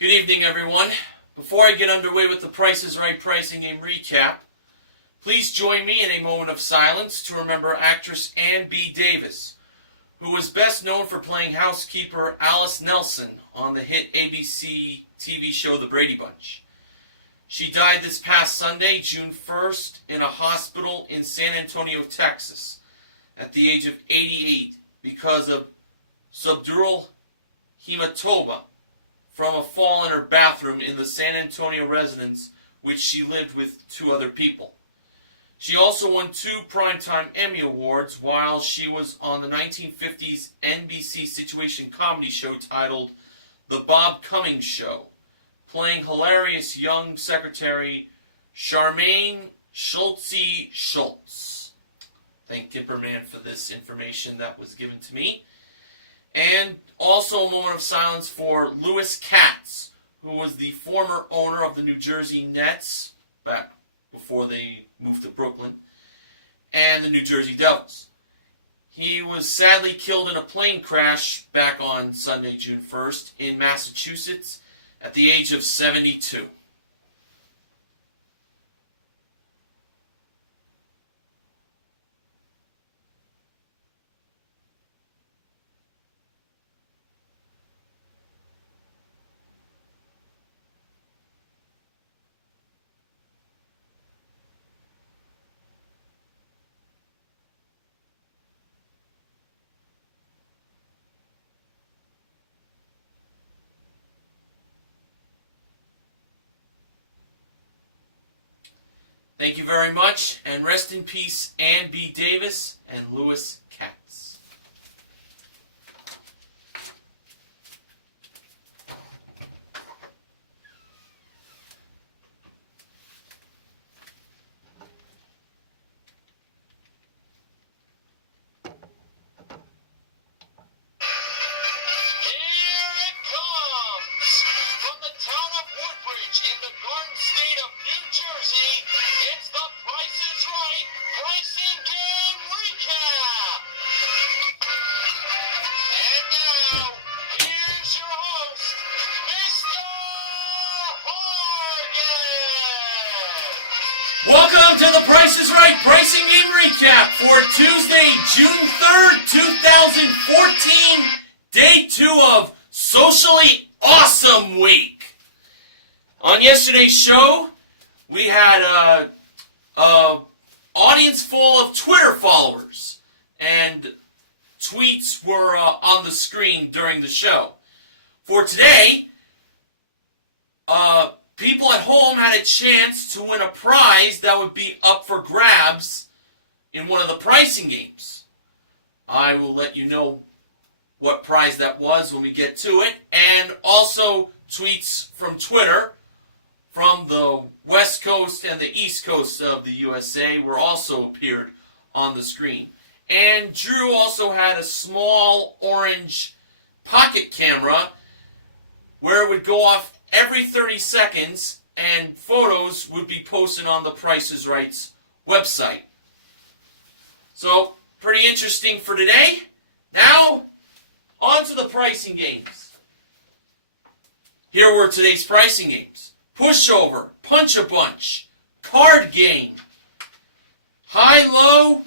Good evening, everyone. Before I get underway with the Price is Right pricing game recap, please join me in a moment of silence to remember actress Ann B. Davis, who was best known for playing housekeeper Alice Nelson on the hit ABC TV show The Brady Bunch. She died this past Sunday, June 1st, in a hospital in San Antonio, Texas, at the age of 88 because of subdural hematoma from a fall in her bathroom in the San Antonio residence, which she lived with two other people. She also won 2 Primetime Emmy Awards while she was on the 1950s NBC situation comedy show titled The Bob Cummings Show, playing hilarious young secretary Charmaine Schultze Schultz. Thank Dipperman for this information that was given to me. And also a moment of silence for Louis Katz, who was the former owner of the New Jersey Nets back before they moved to Brooklyn, and the New Jersey Devils. He was sadly killed in a plane crash back on Sunday, June 1st, in Massachusetts at the age of 72. Thank you very much, and rest in peace, Ann B. Davis and Louis Katz. In the Garden State of New Jersey, it's the Price is Right pricing game recap. And now, here's your host, Mr. Horgan. Welcome to the Price is Right pricing game recap for Tuesday, June 3rd, 2014, day 2 of Socially Awesome Week. On yesterday's show, we had an audience full of Twitter followers, and tweets were on the screen during the show. For today, people at home had a chance to win a prize that would be up for grabs in one of the pricing games. I will let you know what prize that was when we get to it, and also tweets from Twitter from the West Coast and the East Coast of the USA were also appeared on the screen. And Drew also had a small orange pocket camera where it would go off every 30 seconds and photos would be posted on the Price is Right's website. So, pretty interesting for today. Now, on to the pricing games. Here were today's pricing games. Pushover, Punch-a-Bunch, Card Game, High-Low,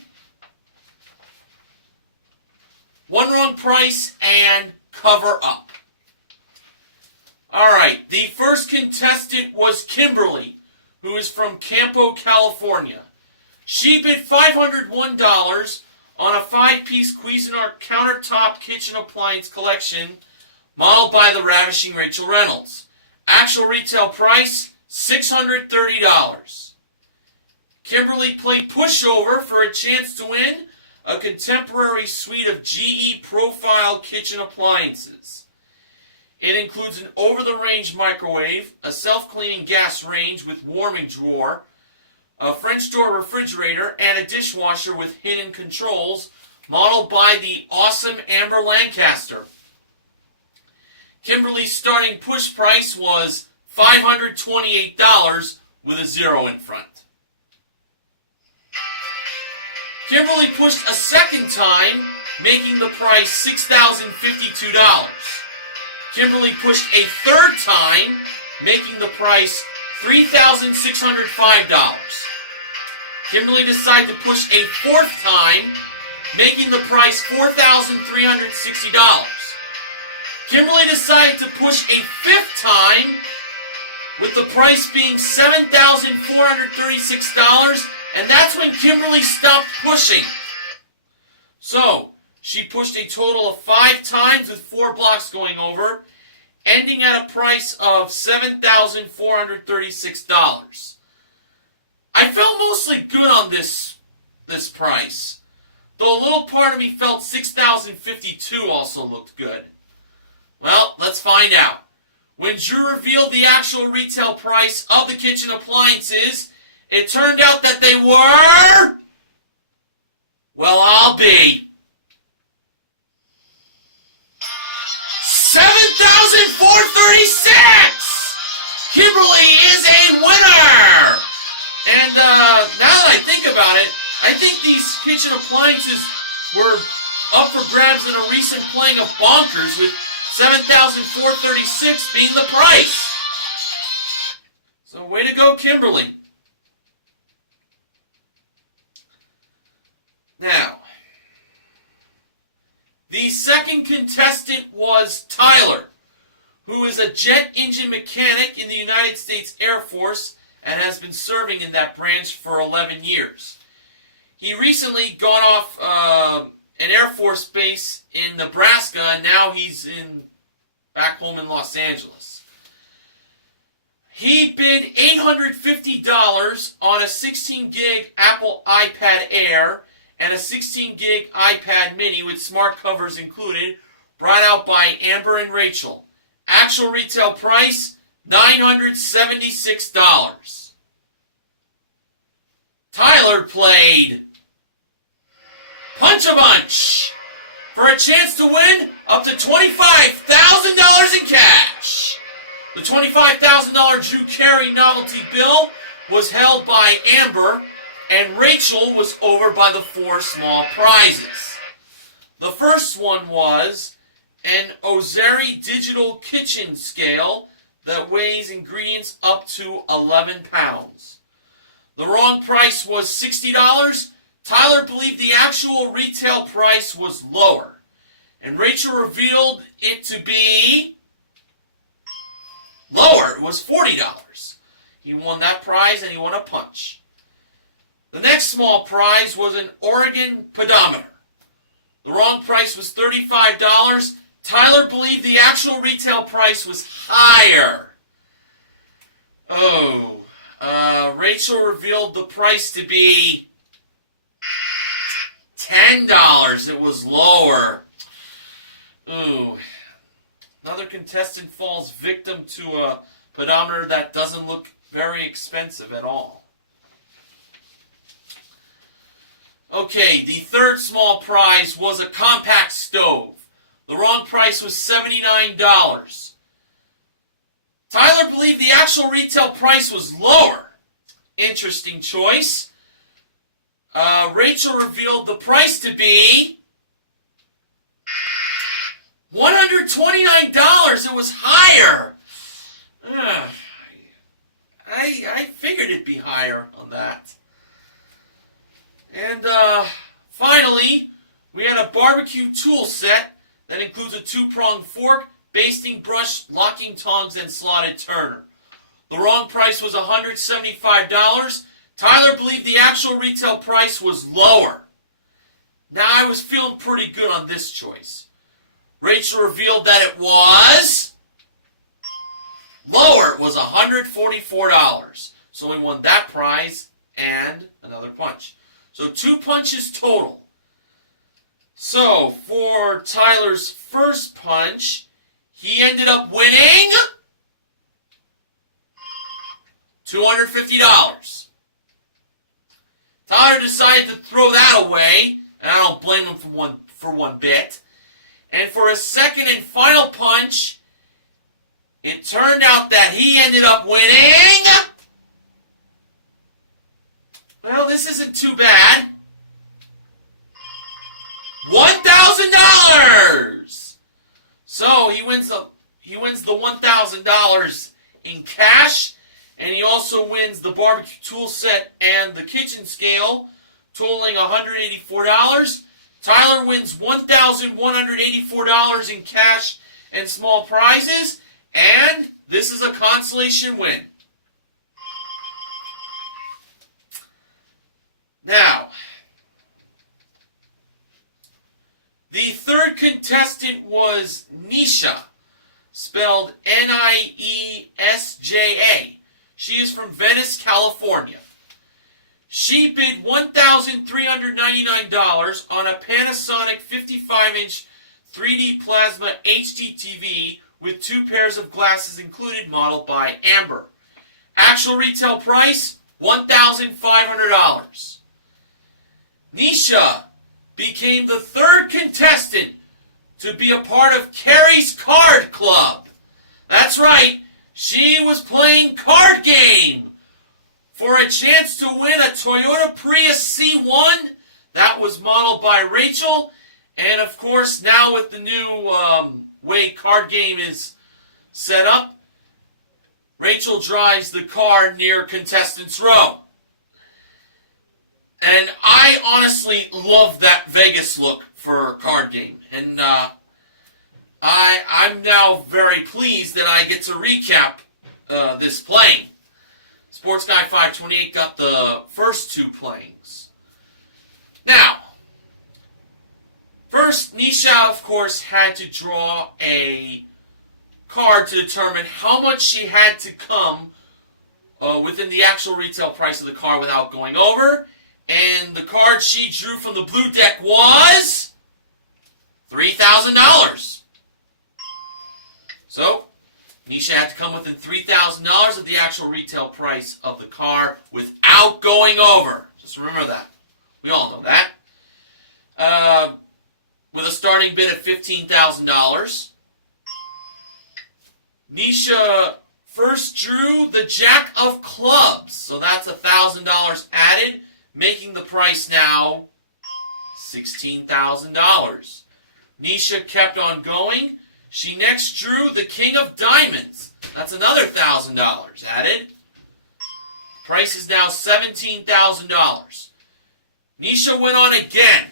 One Wrong Price, and Cover Up. Alright, the first contestant was Kimberly, who is from Campo, California. She bid $501 on a 5-piece Cuisinart countertop kitchen appliance collection modeled by the ravishing Rachel Reynolds. Actual retail price, $630. Kimberly played Pushover for a chance to win a contemporary suite of GE profile kitchen appliances. It includes an over-the-range microwave, a self-cleaning gas range with warming drawer, a French door refrigerator, and a dishwasher with hidden controls, modeled by the awesome Amber Lancaster. Kimberly's starting push price was $528 with a 0 in front. Kimberly pushed a second time, making the price $6,052. Kimberly pushed a third time, making the price $3,605. Kimberly decided to push a fourth time, making the price $4,360. Kimberly decided to push a fifth time, with the price being $7,436, and that's when Kimberly stopped pushing. So, she pushed a total of 5 times with 4 blocks going over, ending at a price of $7,436. I felt mostly good on this price, though a little part of me felt $6,052 also looked good. Well, let's find out. When Drew revealed the actual retail price of the kitchen appliances, it turned out that they were... well, I'll be... $7,436! Kimberly is a winner! And now that I think about it, I think these kitchen appliances were up for grabs in a recent playing of Bonkers, with $7,436 being the price. So way to go, Kimberly. Now, the second contestant was Tyler, who is a jet engine mechanic in the United States Air Force and has been serving in that branch for 11 years. He recently got off an Air Force base in Nebraska, and now he's back home in Los Angeles. He bid $850 on a 16-gig Apple iPad Air and a 16-gig iPad Mini with smart covers included, brought out by Amber and Rachel. Actual retail price, $976. Tyler played Punch a Bunch for a chance to win up to $25,000 in cash. The $25,000 Drew Carey novelty bill was held by Amber, and Rachel was over by the 4 small prizes. The first one was an Ozeri digital kitchen scale that weighs ingredients up to 11 pounds. The wrong price was $60. Tyler believed the actual retail price was lower, and Rachel revealed it to be lower. It was $40. He won that prize, and he won a punch. The next small prize was an Oregon pedometer. The wrong price was $35. Tyler believed the actual retail price was higher. Rachel revealed the price to be $10. It was lower. Another contestant falls victim to a pedometer that doesn't look very expensive at all. Okay, the third small prize was a compact stove. The wrong price was $79. Tyler believed the actual retail price was lower. Interesting choice. Rachel revealed the price to be $129. It was higher. I figured it'd be higher on that. And finally, we had a barbecue tool set that includes a 2-pronged fork, basting brush, locking tongs, and slotted turner. The wrong price was $175. Tyler believed the actual retail price was lower. Now, I was feeling pretty good on this choice. Rachel revealed that it was lower. It was $144. So we won that prize and another punch. So 2 punches total. So for Tyler's first punch, he ended up winning $250. Tyler decided to throw that away, and I don't blame him for one bit. And for his second and final punch, it turned out that he ended up winning... well, this isn't too bad. $1,000! So he wins he wins the $1,000 in cash, and he also wins the barbecue tool set and the kitchen scale, totaling $184. Tyler wins $1,184 in cash and small prizes, and this is a consolation win. Now, the third contestant was Nisha, spelled Niesja. She is from Venice, California. She bid $1,399 on a Panasonic 55-inch 3D plasma HD TV with 2 pairs of glasses included, modeled by Amber. Actual retail price, $1,500. Nisha became the third contestant to be a part of Carrie's Card Club. That's right, she was playing card game for a chance to win a Toyota Prius C1 that was modeled by Rachel. And of course, now with the new way card game is set up, Rachel drives the car near contestants row. And I honestly love that Vegas look for a card game. And I'm now very pleased that I get to recap this playing. Sports Guy 528 got the first 2 playings. Now, first, Nisha, of course, had to draw a card to determine how much she had to come within the actual retail price of the car without going over. And the card she drew from the blue deck was $3,000. So, Nisha had to come within $3,000 of the actual retail price of the car without going over. Just remember that. We all know that. With a starting bid of $15,000. Nisha first drew the Jack of Clubs. So that's $1,000 added, making the price now $16,000. Nisha kept on going. She next drew the King of Diamonds. That's another $1,000 added. Price is now $17,000. Nisha went on again.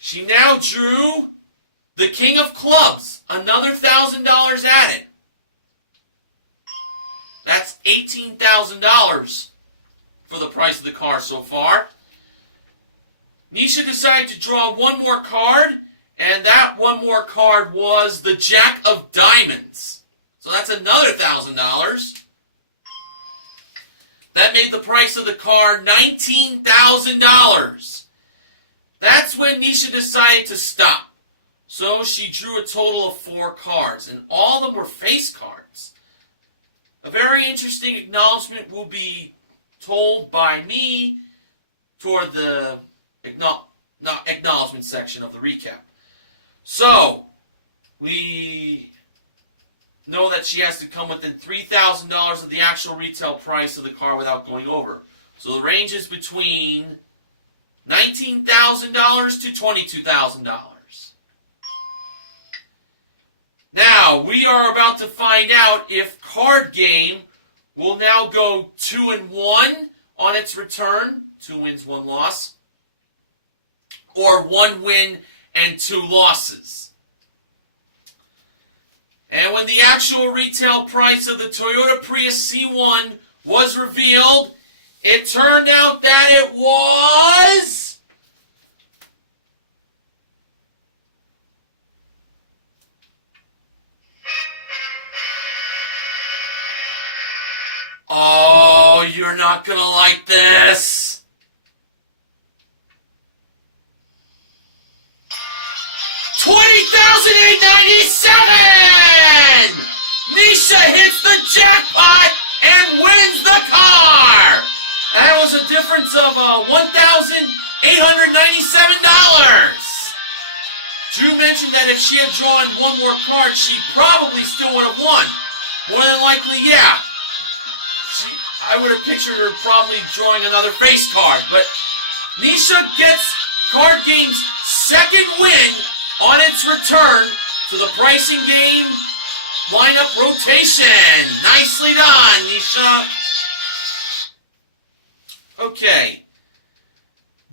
She now drew the King of Clubs. Another $1,000 added. That's $18,000 for the price of the car so far. Nisha decided to draw one more card, and that one more card was the Jack of Diamonds. So that's another $1,000. That made the price of the car $19,000. That's when Nisha decided to stop. So she drew a total of 4 cards, and all of them were face cards. A very interesting acknowledgement will be told by me toward the acknowledgement section of the recap. So, we know that she has to come within $3,000 of the actual retail price of the car without going over. So the range is between $19,000 to $22,000. Now, we are about to find out if Card Game will now go 2-1 on its return, 2 wins, 1 loss, or 1 win and 2 losses. And when the actual retail price of the Toyota Prius C1 was revealed, it turned out that it was oh, you're not gonna like this. $20,897! Nisha hits the jackpot and wins the car! That was a difference of $1,897. Drew mentioned that if she had drawn one more card, she probably still would have won. More than likely, yeah. I would have pictured her probably drawing another face card, but Nisha gets Card Game's second win on its return to the pricing game lineup rotation. Nicely done, Nisha. Okay.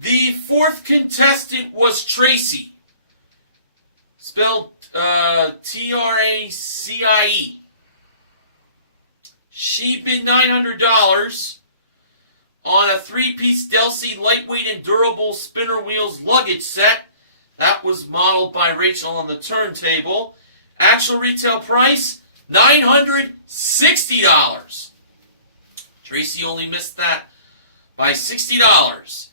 The fourth contestant was Tracy. Spelled Tracie. She bid $900 on a 3-piece Delsey lightweight and durable spinner wheels luggage set. That was modeled by Rachel on the turntable. Actual retail price, $960. Tracy only missed that by $60.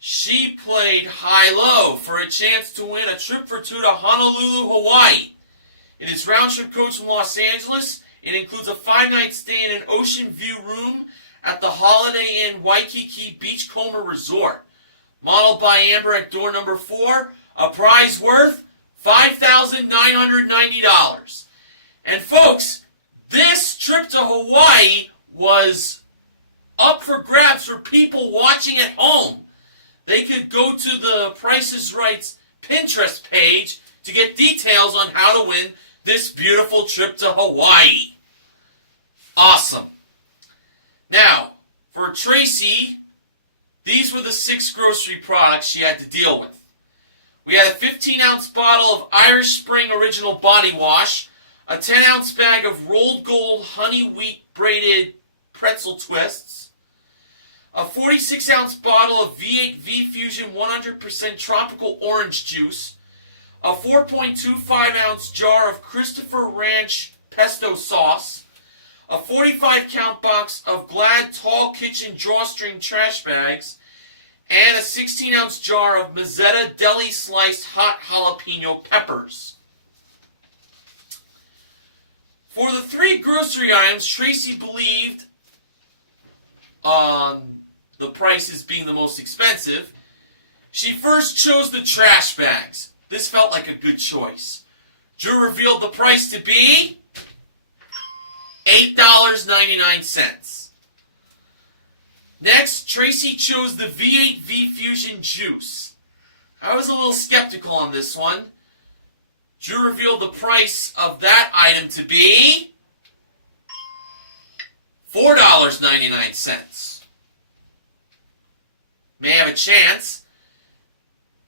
She played high-low for a chance to win a trip for two to Honolulu, Hawaii. It is round-trip coach from Los Angeles. It includes a 5-night stay in an ocean view room at the Holiday Inn Waikiki Beachcomber Resort. Modeled by Amber at door number 4. A prize worth $5,990. And folks, this trip to Hawaii was up for grabs for people watching at home. They could go to the Price is Right's Pinterest page to get details on how to win this beautiful trip to Hawaii. Awesome. Now, for Tracy, these were the 6 grocery products she had to deal with. We had a 15-ounce bottle of Irish Spring Original Body Wash, a 10-ounce bag of rolled gold honey wheat braided pretzel twists, a 46-ounce bottle of V8 V-Fusion 100% tropical orange juice, a 4.25-ounce jar of Christopher Ranch pesto sauce, a 45-count box of Glad Tall Kitchen drawstring trash bags, and a 16-ounce jar of Mazzetta deli sliced hot jalapeno peppers. For the 3 grocery items Tracy believed on the prices being the most expensive, she first chose the trash bags. This felt like a good choice. Drew revealed the price to be $8.99. Next, Tracy chose the V8 V-Fusion juice. I was a little skeptical on this one. Drew revealed the price of that item to be $4.99. May have a chance.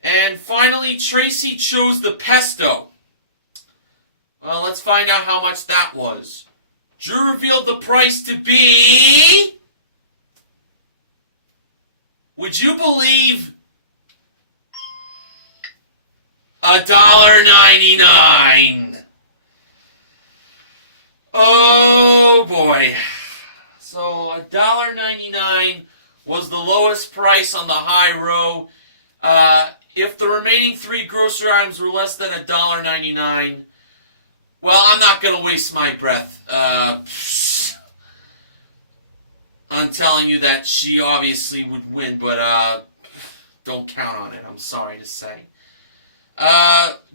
And finally, Tracy chose the pesto. Well, let's find out how much that was. Drew revealed the price to be... Would you believe $1.99? Oh boy. So $1.99 was the lowest price on the high row. If the remaining 3 grocery items were less than $1.99, well, I'm not going to waste my breath. I'm telling you that she obviously would win, but don't count on it, I'm sorry to say.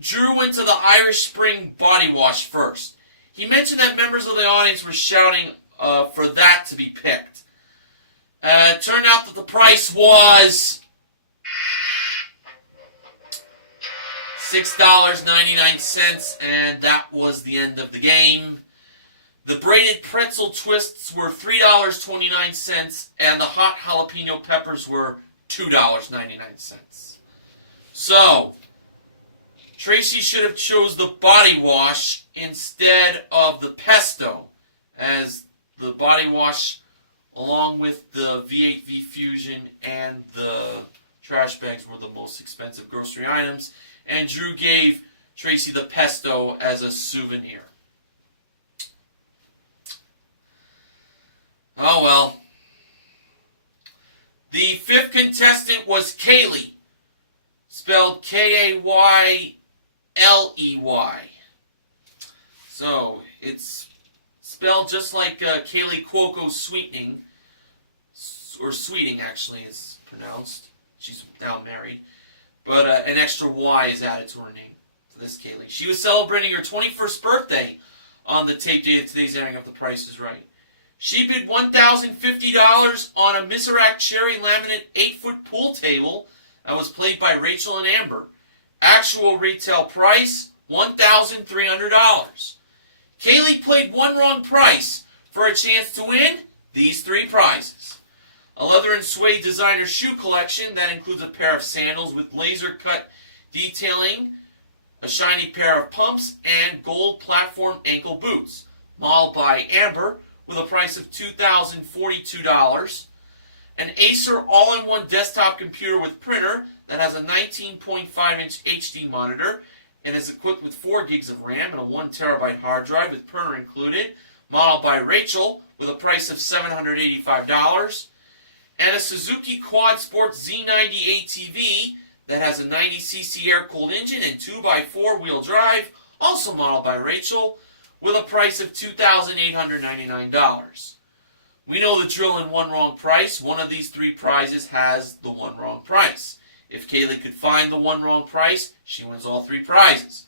Drew went to the Irish Spring Body Wash first. He mentioned that members of the audience were shouting for that to be picked. It turned out that the price was $6.99, and that was the end of the game. The braided pretzel twists were $3.29, and the hot jalapeno peppers were $2.99. So, Tracy should have chose the body wash instead of the pesto, as the body wash, along with the V8 V-Fusion and the trash bags, were the most expensive grocery items, and Drew gave Tracy the pesto as a souvenir. Oh well. The 5th contestant was Kaylee, spelled Kayley. So, it's spelled just like Kaylee Cuoco Sweetening, or Sweeting actually is pronounced. She's now married. But an extra Y is added to her name for this Kaylee. She was celebrating her 21st birthday on the tape date of today's airing of The Price is Right. She bid $1,050 on a Miserac cherry laminate 8-foot pool table that was played by Rachel and Amber. Actual retail price $1,300. Kaylee played one wrong price for a chance to win these three prizes. A leather and suede designer shoe collection that includes a pair of sandals with laser cut detailing, a shiny pair of pumps, and gold platform ankle boots, modeled by Amber with a price of $2,042. An Acer all-in-one desktop computer with printer that has a 19.5-inch HD monitor and is equipped with 4 gigs of RAM and a 1 terabyte hard drive with printer included, modeled by Rachel with a price of $785. And a Suzuki Quad Sport Z90 ATV that has a 90cc air-cooled engine and 2x4 wheel drive, also modeled by Rachel, with a price of $2,899. We know the drill in one wrong price. One of these three prizes has the one wrong price. If Kaylee could find the one wrong price, she wins all three prizes.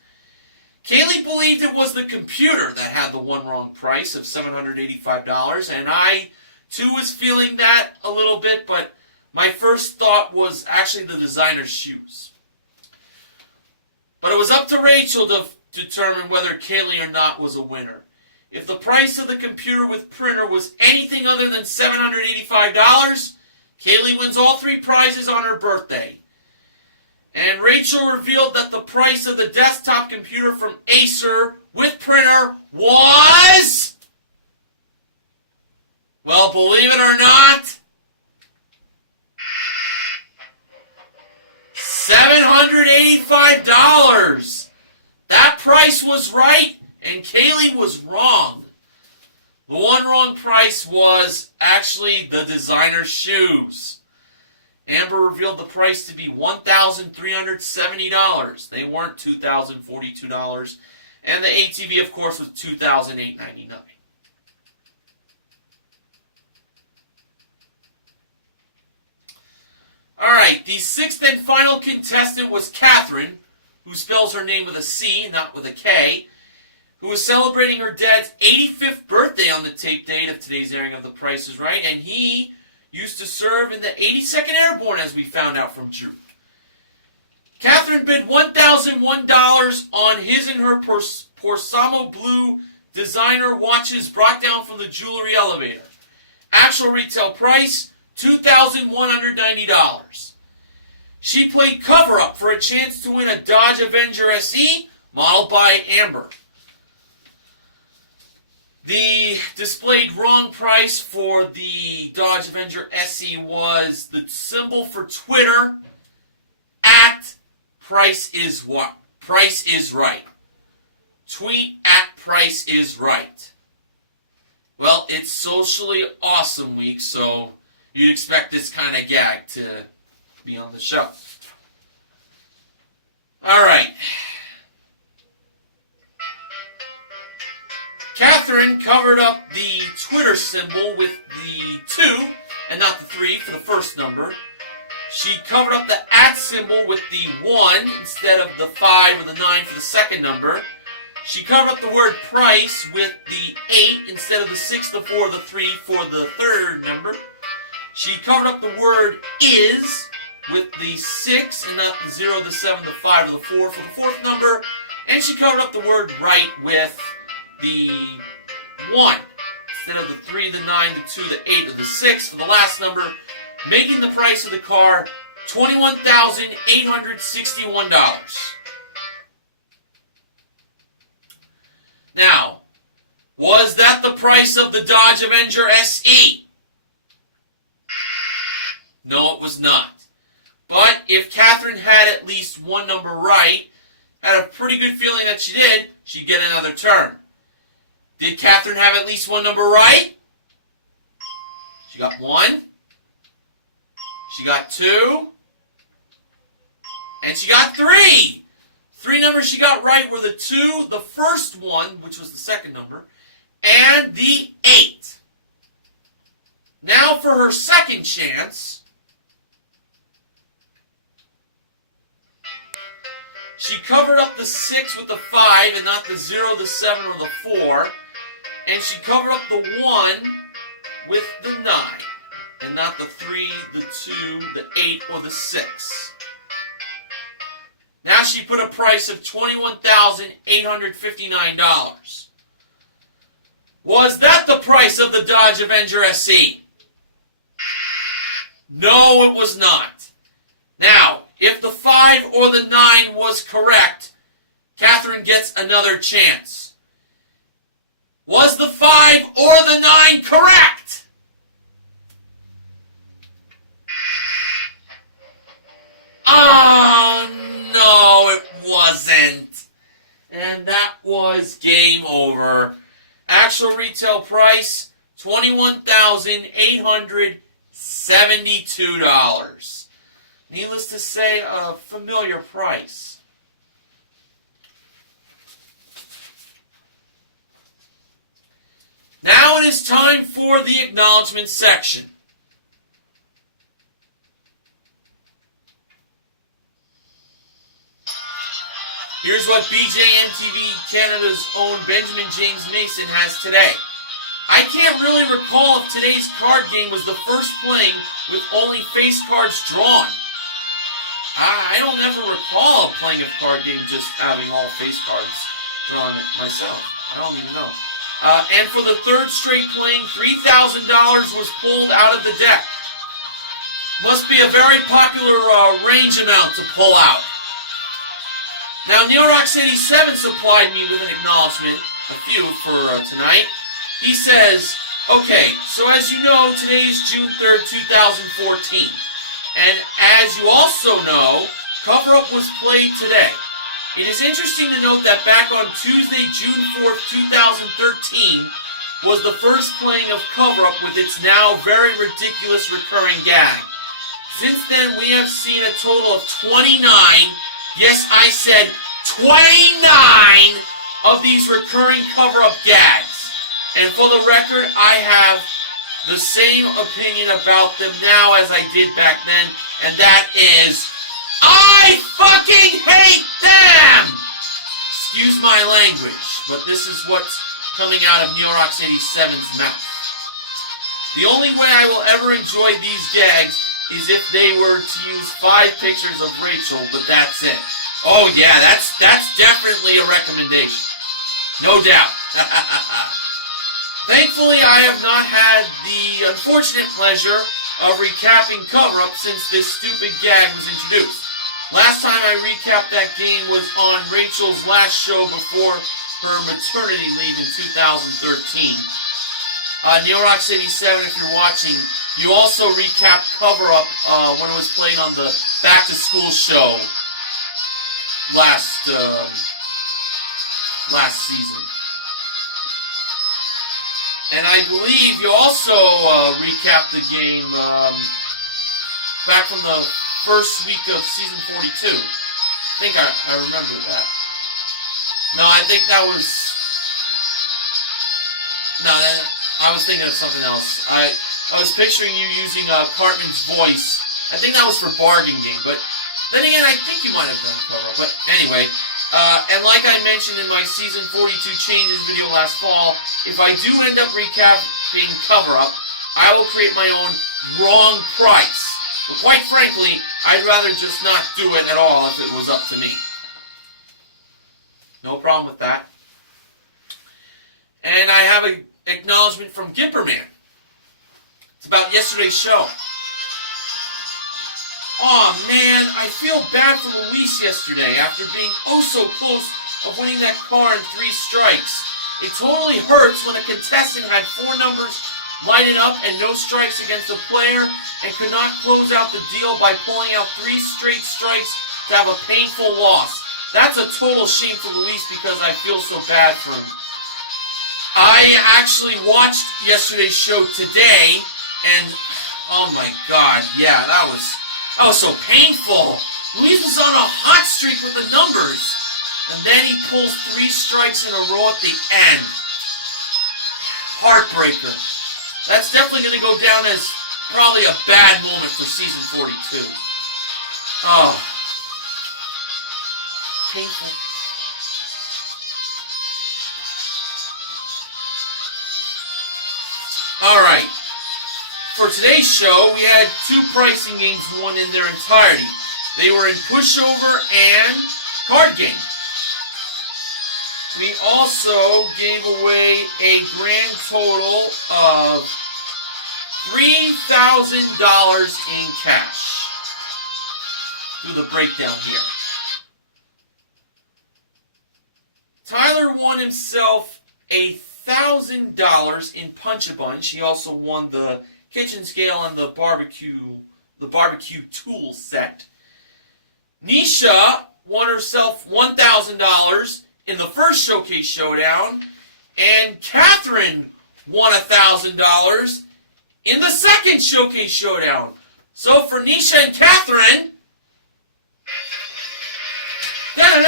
Kaylee believed it was the computer that had the one wrong price of $785, and I too was feeling that a little bit, but my first thought was actually the designer's shoes. But it was up to Rachel to determine whether Kaylee or not was a winner. If the price of the computer with printer was anything other than $785, Kaylee wins all three prizes on her birthday. And Rachel revealed that the price of the desktop computer from Acer with printer was, well, believe it or not, $785. That price was right, and Kaylee was wrong. The one wrong price was actually the designer's shoes. Amber revealed the price to be $1,370. They weren't $2,042. And the ATV, of course, was $2,899. All right, the sixth and final contestant was Catherine, who spells her name with a C, not with a K, who was celebrating her dad's 85th birthday on the tape date of today's airing of The Price is Right, and he used to serve in the 82nd Airborne, as we found out from Drew. Catherine bid $1,001 on his and her Porsamo Blue designer watches brought down from the jewelry elevator. Actual retail price, $2,190. She played cover-up for a chance to win a Dodge Avenger SE, modeled by Amber. The displayed wrong price for the Dodge Avenger SE was the symbol for Twitter, at Price is Right. Tweet at Price is Right. Well, it's Socially Awesome Week, so you'd expect this kind of gag to be on the show. All right. Catherine covered up the Twitter symbol with the 2 and not the 3 for the first number. She covered up the at symbol with the 1 instead of the 5 or the 9 for the second number. She covered up the word price with the 8 instead of the 6, the 4, the 3 for the third number. She covered up the word is with the 6 and not the 0, the 7, the 5, or the 4 for the fourth number. And she covered up the word right with the 1 instead of the 3, the 9, the 2, the 8, or the 6 for the last number, making the price of the car $21,861. Now, was that the price of the Dodge Avenger SE? No, it was not. But if Catherine had at least one number right, had a pretty good feeling that she did, she'd get another turn. Did Catherine have at least one number right? She got 1. She got 2. And she got 3. 3 numbers she got right were the 2, the first one, which was the second number, and the 8. Now for her second chance. She covered up the 6 with the 5 and not the 0, the 7, or the 4. And she covered up the 1 with the 9 and not the 3, the 2, the 8, or the 6. Now she put a price of $21,859. Was that the price of the Dodge Avenger SE? No, it was not. Now, if the 5 or the 9 was correct, Catherine gets another chance. Was the 5 or the 9 correct? Oh, no, it wasn't. And that was game over. Actual retail price, $21,872. Needless to say, a familiar price. Now it is time for the acknowledgement section. Here's what BJMTV Canada's own Benjamin James Mason has today. I can't really recall if today's card game was the first playing with only face cards drawn. I don't ever recall playing a card game just having all face cards drawn myself. I don't even know. And for the third straight playing, $3,000 was pulled out of the deck. Must be a very popular range amount to pull out. Now, Neil Rocks 87 supplied me with an acknowledgement, a few for tonight. He says, okay, so as you know, today is June 3rd, 2014. And as you also know, Cover Up was played today. It is interesting to note that back on Tuesday, June 4th, 2013, was the first playing of Cover Up with its now very ridiculous recurring gag. Since then, we have seen a total of 29, yes, I said 29 of these recurring cover-up gags. And for the record, I have the same opinion about them now as I did back then, and that is, I fucking hate them! Excuse my language, but this is what's coming out of Neil Rocks 87's mouth. The only way I will ever enjoy these gags is if they were to use 5 pictures of Rachel, but that's it. Oh yeah, that's definitely a recommendation. No doubt. Thankfully, I have not had the unfortunate pleasure of recapping Cover Up since this stupid gag was introduced. Last time I recapped that game was on Rachel's last show before her maternity leave in 2013. Neil Rocks 87, if you're watching, you also recapped Cover Up when it was played on the Back to School show last season. And I believe you also recapped the game back from the first week of season 42. I think I remember that. No, I think that was... No, I was thinking of something else. I was picturing you using Cartman's voice. I think that was for Bargain Game, but then again, I think you might have done Cover Up. But anyway, and like I mentioned in my Season 42 Changes video last fall, if I do end up recapping Cover Up, I will create my own wrong price. But quite frankly, I'd rather just not do it at all if it was up to me. No problem with that. And I have an acknowledgement from Gimperman. It's about yesterday's show. Aw, man, I feel bad for Luis yesterday after being oh so close of winning that car in 3 strikes. It totally hurts when a contestant had 4 numbers lighted up and no strikes against a player and could not close out the deal by pulling out 3 straight strikes to have a painful loss. That's a total shame for Luis because I feel so bad for him. I actually watched yesterday's show today and oh my god, yeah, that was so painful. Luis was on a hot streak with the numbers. And then he pulls 3 strikes in a row at the end. Heartbreaker. That's definitely going to go down as probably a bad moment for season 42. Oh. Painful. Alright. For today's show, we had 2 pricing games won in their entirety. They were in Pushover and card game. We also gave away a grand total of $3,000 in cash. Do the breakdown here. Tyler won himself $1,000 in Punch-A-Bunch. He also won the kitchen scale and the barbecue tool set. Nisha won herself $1,000 in the first Showcase Showdown, and Catherine won $1,000 in the second Showcase Showdown. So for Nisha and Catherine, yeah!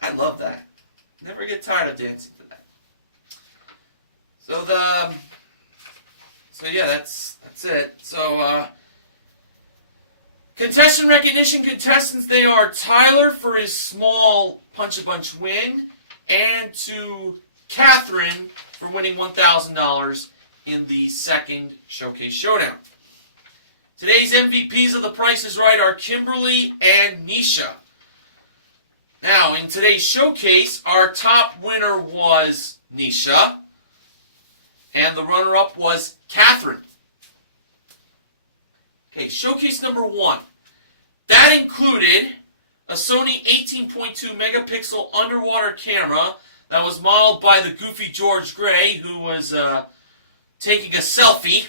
I love that. Never get tired of dancing to that. So yeah, that's it. So contestant recognition contestants, they are Tyler for his small Punch-A-Bunch win, and to Catherine for winning $1,000 in the second Showcase Showdown. Today's MVPs of The Price is Right are Kimberly and Nisha. Now, in today's showcase, our top winner was Nisha, and the runner-up was Catherine. Okay, showcase number 1. That included a Sony 18.2 megapixel underwater camera that was modeled by the goofy George Gray, who was taking a selfie.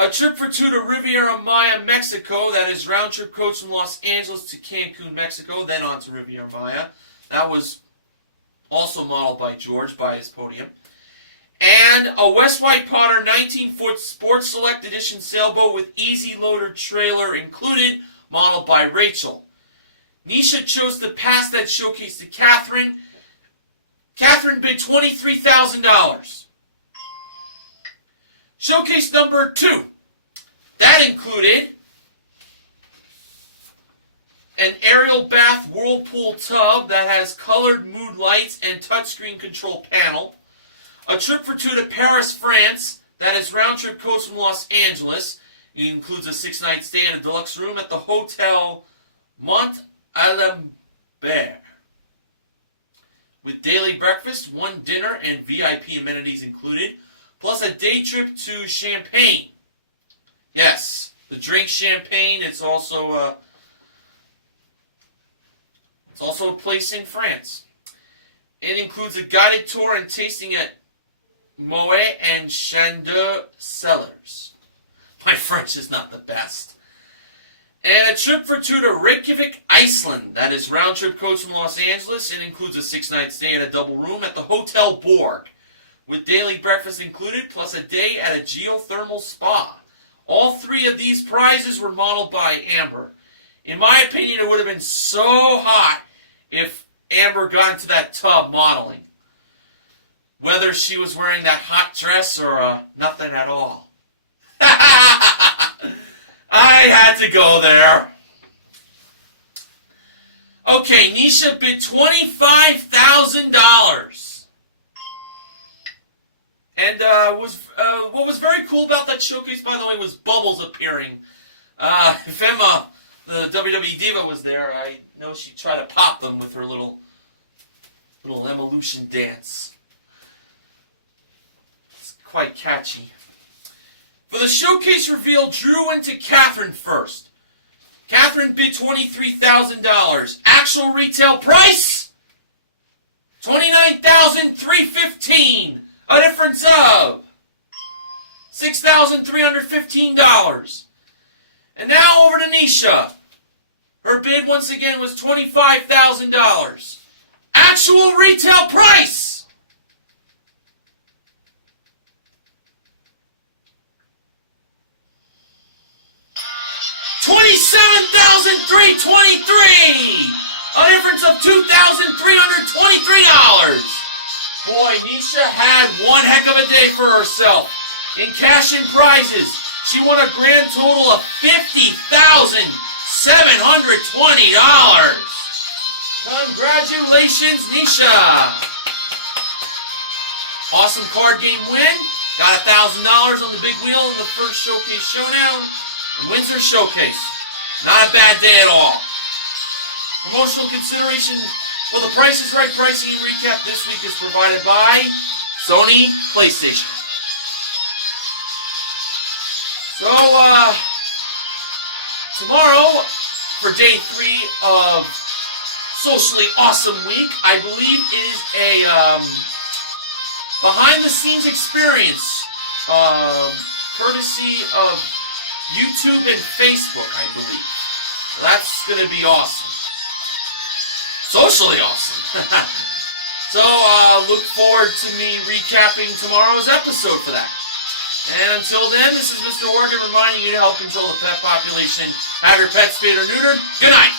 A trip for 2 to Riviera Maya, Mexico. That is round-trip coach from Los Angeles to Cancun, Mexico, then on to Riviera Maya. That was also modeled by George, by his podium. And a West White Potter 19-foot Sports Select Edition sailboat with easy loader trailer included, modeled by Rachel. Nisha chose to pass that showcase to Catherine. Catherine bid $23,000. Showcase number 2. That included an aerial bath whirlpool tub that has colored mood lights and touchscreen control panel. A trip for 2 to Paris, France. That is round-trip coach from Los Angeles. It includes a 6-night stay in a deluxe room at the Hotel Mont-Alembert, with daily breakfast, 1 dinner, and VIP amenities included, plus a day trip to Champagne. Yes, the drink champagne. It's also a place in France. It includes a guided tour and tasting at Moet and Chandeur cellars. My French is not the best. And a trip for 2 to Reykjavik, Iceland. That is round-trip coach from Los Angeles. It includes a 6-night stay at a double room at the Hotel Borg, with daily breakfast included, plus a day at a geothermal spa. All 3 of these prizes were modeled by Amber. In my opinion, it would have been so hot if Amber got into that tub modeling. Whether she was wearing that hot dress or nothing at all. I had to go there. Okay, Nisha bid $25,000. And what was very cool about that showcase, by the way, was bubbles appearing. If Emma, the WWE Diva, was there, I know she'd try to pop them with her little evolution dance. It's quite catchy. For the showcase reveal, Drew went to Catherine first. Catherine bid $23,000. Actual retail price? $29,315. A difference of $6,315. And now over to Nisha. Her bid once again was $25,000. Actual retail price? $27,323. A difference of $2,323. Boy, Nisha had one heck of a day for herself. In cash and prizes, she won a grand total of $50,720. Congratulations, Nisha! Awesome card game win. Got $1,000 on the big wheel in the first Showcase Showdown. And Windsor Showcase. Not a bad day at all. Promotional consideration for the Price is Right pricing and recap this week is provided by Sony PlayStation. So, tomorrow, for day 3 of Socially Awesome Week, I believe is a behind-the-scenes experience, courtesy of YouTube and Facebook, I believe. So that's going to be awesome. Socially awesome. So, look forward to me recapping tomorrow's episode for that. And until then, this is Mr. Horgan reminding you to help control the pet population. Have your pets spayed or neutered. Good night.